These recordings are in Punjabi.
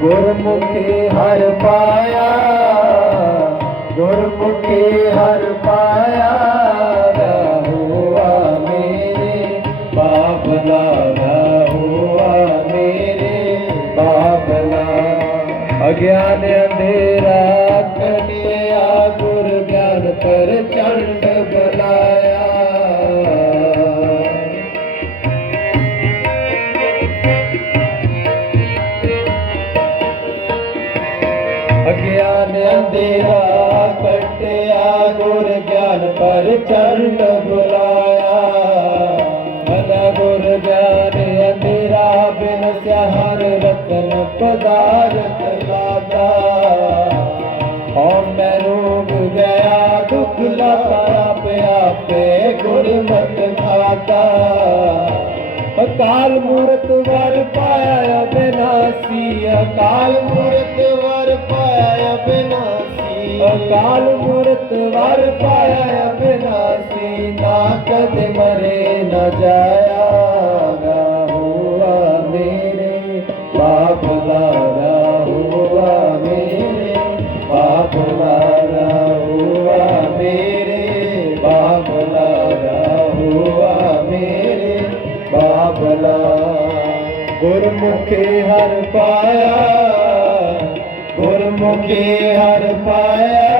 ਗੁਰਮੁਖੀ ਹਰ ਪਾਇਆ, ਗੁਰਮੁਖੀ ਹਰ ਪਾਇਆ, ਰਹੁਆ ਮੇਰੇ ਬਾਬਲਾ ਰਹੁਆ ਮੇਰੇ ਬਾਬਲਾ ਅਗਿਆਨ ਅੰਧੇਰਾ ਕਟਿਆ ਗੁਰ ਗਿਆਨ ਪਰ ਚੜ੍ਹ ਅਗਿਆਨ ਅੰਧੇਰਾ ਕਟਿਆ ਗੁਰ ਗਿਆਨ ਪਰ ਚੰਡ ਬੁਲਾਇਆ। ਭਲਾ ਗੁਰ ਗਿਆਨ ਅੰਧੇਰਾ, ਬਿਨ ਸਹਰ ਰਤਨ ਪਦਾਰਥ ਲਾਦਾ। ਹਉ ਮੈਂ ਰੋਗ ਗਿਆ, ਦੁਖ ਲਾਤਾ ਪਿਆ ਪੇ ਗੁਰਮਤ ਖਾਤਾ ਅਕਾਲ ਮੂਰਤ ਵਰ ਪਾਇਆ ਬਿਨਾਸੀ ਅਕਾਲ ਅਕਾਲ ਮੂਰਤ ਵਰ ਪਾਇਆ ਬਿਨਾਸੀ ਨਾ ਕਦੇ ਮਰੇ ਨਾ ਜਾਇਆ ਹੁਆ ਮੇਰੇ। ਬਾਪ ਲਾਰਾ ਹੁਆ ਮੇਰੇ ਬਾਪ ਲਾਰਾ ਹੁਆ ਮੇਰੇ। ਬਾਪ ਲਾਰਾ ਹੁਆ ਮੇਰੇ ਬਾਬਲਾ ਗੁਰਮੁਖੀ ਹਰ ਪਾਇਆ ਗੁਰਮੁਖੀ ਹਰ ਪਾਇਆ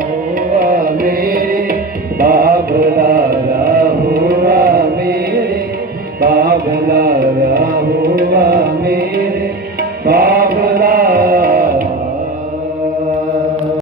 ਹੋਆ ਮੇਰੇ ਬਾਬ ਲਾਲਾ ਹੋਆ ਮੇਰੇ ਬਾਬ ਲਾਲਾ ਹੋਆ ਮੇਰੇ ਬਾਬ